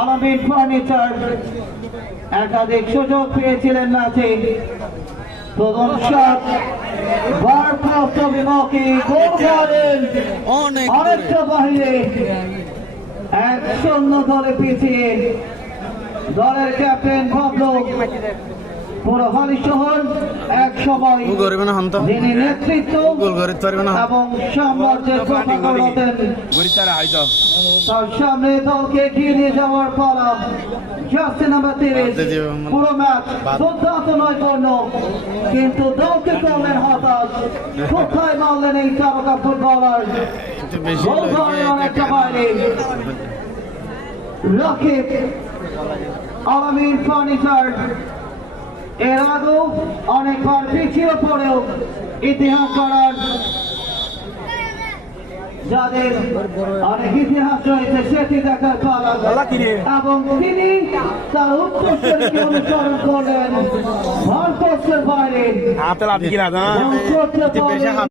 আলামিন ফার্নিচার একাধিক সুযোগ পেয়েছিলেন ম্যাচে। প্রথম শট ভারপ্রাপ্ত বিপক্ষে গোল করেন অনেকটা বাইরে, 1-0 দলে পিছিয়ে। দলের ক্যাপ্টেন ভদ্রলোক পুরো হালি শহর এক সময় যিনি নেতৃত্ব এবং সাম্রাজ্যের কথা বলতেন, তার সামনে দলকে এগিয়ে নিয়ে যাওয়ার পালা। জার্সি নাম্বার 30 পুরো ম্যাচ দুর্দান্ত নৈপুণ্য, কিন্তু দলকে করলেন হতাশ। কোথায় মারলেন এই তারকা ফুটবলার? গোল করেন অনেকটা বাইরে। রাকিব আলামিন ফার্নিচার এর আগেও অনেকবার পিছিয়ে পড়েও ইতিহাস করার যাদের অনেক ইতিহাস রয়েছে সেটি দেখার পালা, এবং তিনি তার উৎকর্ষকে অনুসরণ করলেন ভারতবর্ষের বাইরে।